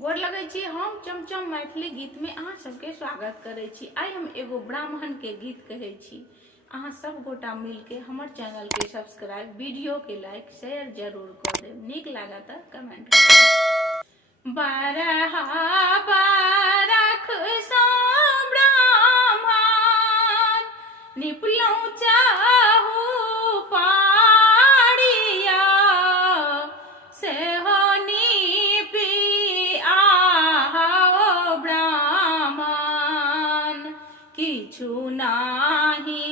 गोर लगे छी। हम चमचम मैथिली गीत में अहाँ सबके स्वागत करे छी। आई हम एगो ब्राह्मण के गीत कहे छी। अहाँ सब गोटा मिल के हमर चैनल के सब्सक्राइब, वीडियो के लाइक शेयर जरूर कर देब। नीक लागा त कमेंट कर। बरहा बरख सो ब्राह्मण निपलौ चाहू पाड़िया से हो किछु नाही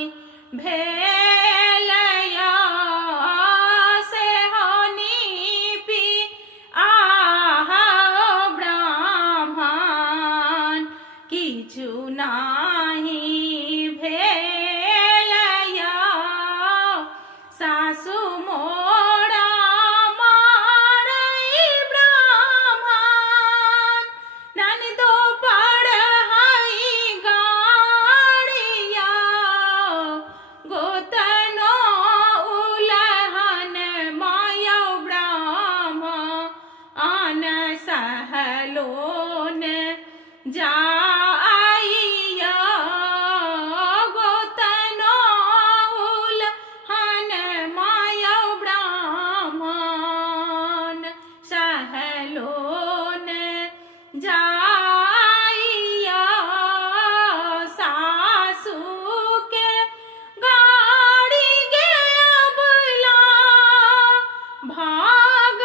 भेलया से हो नीपी आहा ब्राह्मण किछु नाही भेलया सासु मोरा मारै ब्राह्मण ननदो सहलोन जाइया गोतनो उलहन माया ब्राह्मण सहलोन जाइया सासू के गाड़ी गे अबला भाग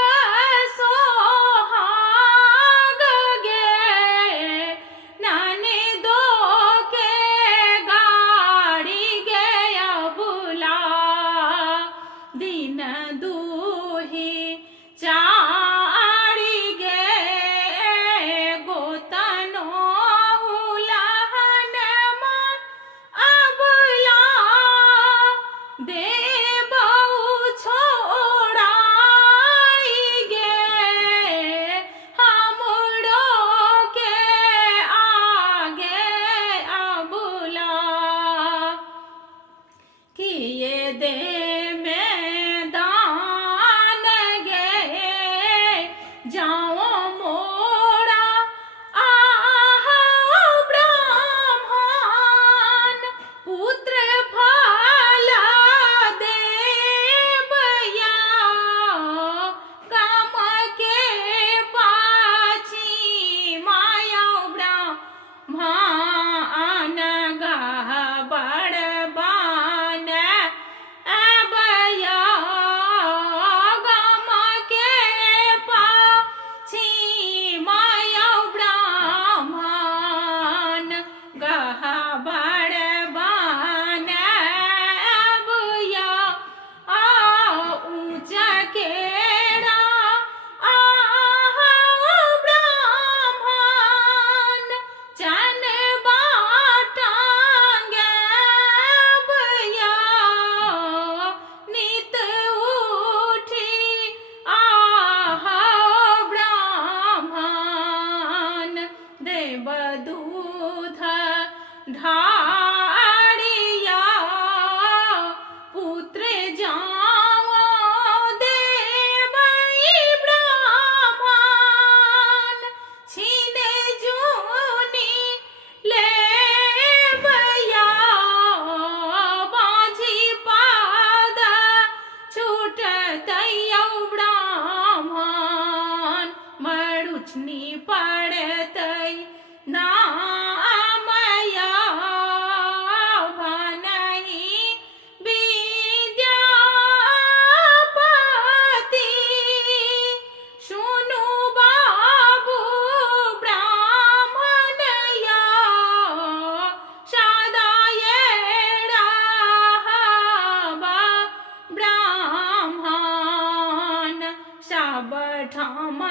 चारी गे गोतनो उलहन अबला देबौ छोड़ाई गे हमरो के आगे अबला किए दे जाओ मोरा आहा ब्राह्मण पुत्र भला देवया काम के पाछी माया ब्राह्मण गह बड़ बान अबया दूध ढारिया पुत्र जाओ देवई ब्राह्मण छीने जूनी लेबया बाजी पाद छूटतयौ ब्राह्मण मरुछनी पड़तै नामया भनहि विद्यापति सुनु बाबू ब्राह्मणया सदाये रहबा ब्राह्मण सब ठाम